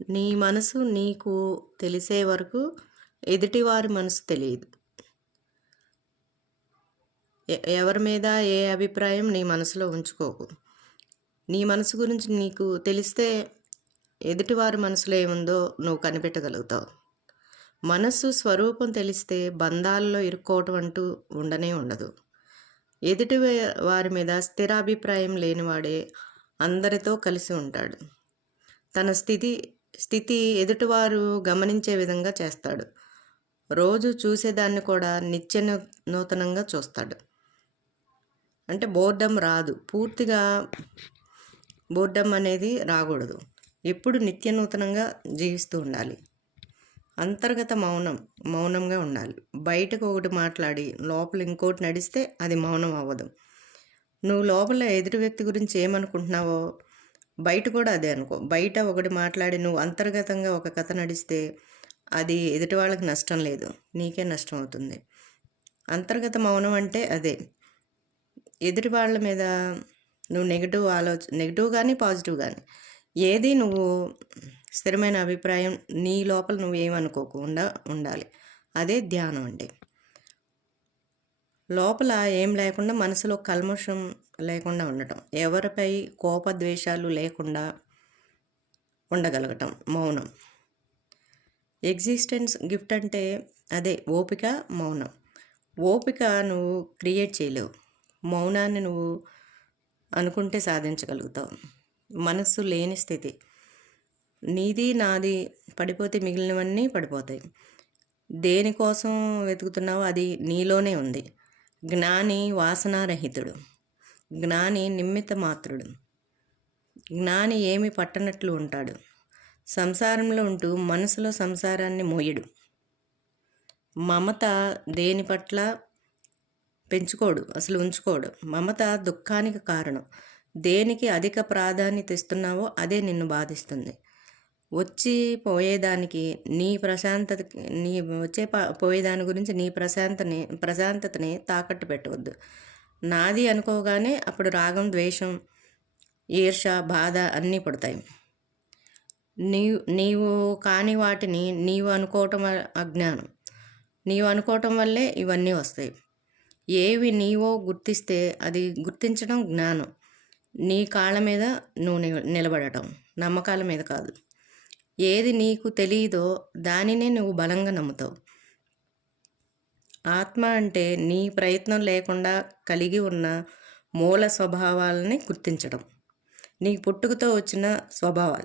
నీ మనసు నీకు తెలిసే వరకు ఎదుటివారి మనసు తెలియదు. ఎవరి మీద ఏ అభిప్రాయం నీ మనసులో ఉంచుకోకు. నీ మనసు గురించి నీకు తెలిస్తే ఎదుటివారి మనసులో ఏముందో నువ్వు కనిపెట్టగలుగుతావు. మనస్సు స్వరూపం తెలిస్తే బంధాల్లో ఇరుక్కోవటం అంటూ ఉండనే ఉండదు. ఎదుటి వారి మీద స్థిరాభిప్రాయం లేనివాడే అందరితో కలిసి ఉంటాడు. తన స్థితి ఎదుటివారు గమనించే విధంగా చేస్తాడు. రోజు చూసేదాన్ని కూడా నిత్య నూతనంగా చూస్తాడు. అంటే బోర్డమ్ రాదు, పూర్తిగా బోర్డమ్ అనేది రాకూడదు. ఎప్పుడు నిత్య నూతనంగా జీవిస్తూ ఉండాలి. అంతర్గత మౌనంగా ఉండాలి. బయటకు ఒకటి మాట్లాడి లోపల ఇంకోటి నడిస్తే అది మౌనం అవ్వదు. నువ్వు లోపల ఎదుటి వ్యక్తి గురించి ఏమనుకుంటున్నావో బయట కూడా అదే అనుకో. బయట ఒకటి మాట్లాడి నువ్వు అంతర్గతంగా ఒక కథ నడిస్తే అది ఎదుటి వాళ్ళకి నష్టం లేదు, నీకే నష్టం అవుతుంది. అంతర్గత మౌనం అంటే అదే. ఎదుటి వాళ్ళ మీద నువ్వు నెగిటివ్ కానీ పాజిటివ్ కానీ ఏది నువ్వు స్థిరమైన అభిప్రాయం నీ లోపల నువ్వు ఏమనుకోకుండా ఉండాలి. అదే ధ్యానం అంటే. లోపల ఏం లేకుండా మనసులో కల్మషం లేకుండా ఉండటం, ఎవరిపై కోపద్వేషాలు లేకుండా ఉండగలగటం, మౌనం. ఎగ్జిస్టెన్స్ గిఫ్ట్ అంటే అదే ఓపిక, మౌనం. ఓపిక నువ్వు క్రియేట్ చేయలేవు, మౌనాన్ని నువ్వు అనుకుంటే సాధించగలుగుతావు. మనస్సు లేని స్థితి. నీది నాది పడిపోతే మిగిలినవన్నీ పడిపోతాయి. దేనికోసం వెతుకుతున్నావో అది నీలోనే ఉంది. జ్ఞాని వాసనారహితుడు, జ్ఞాని నిమిత్త మాత్రుడు, జ్ఞాని ఏమి పట్టనట్లు ఉంటాడు. సంసారంలో ఉంటూ మనసులో సంసారాన్ని మోయడు. మమత దేని పట్ల పెంచుకోడు, అసలు ఉంచుకోడు. మమత దుఃఖానికి కారణం. దేనికి అధిక ప్రాధాన్యత ఇస్తున్నావో అదే నిన్ను బాధిస్తుంది. వచ్చి పోయేదానికి పోయేదాని గురించి నీ ప్రశాంతతని తాకట్టు పెట్టవద్దు. నాది అనుకోగానే అప్పుడు రాగం, ద్వేషం, ఈర్ష, బాధ అన్నీ పుడతాయి. నీవు కాని వాటిని నీవు అనుకోవటం అజ్ఞానం. నీవు అనుకోవటం వల్లే ఇవన్నీ వస్తాయి. ఏవి నీవో గుర్తిస్తే అది గుర్తించడం జ్ఞానం. నీ కాళ్ళ మీద నువ్వు నిలబడటం, నమ్మకాల మీద కాదు. ఏది నీకు తెలియదో దానినే నువ్వు బలంగా నమ్ముతావు. ఆత్మ అంటే నీ ప్రయత్నం లేకుండా కలిగి ఉన్న మూల స్వభావాలని గుర్తించడం. నీకు పుట్టుకతో వచ్చిన స్వభావాలు.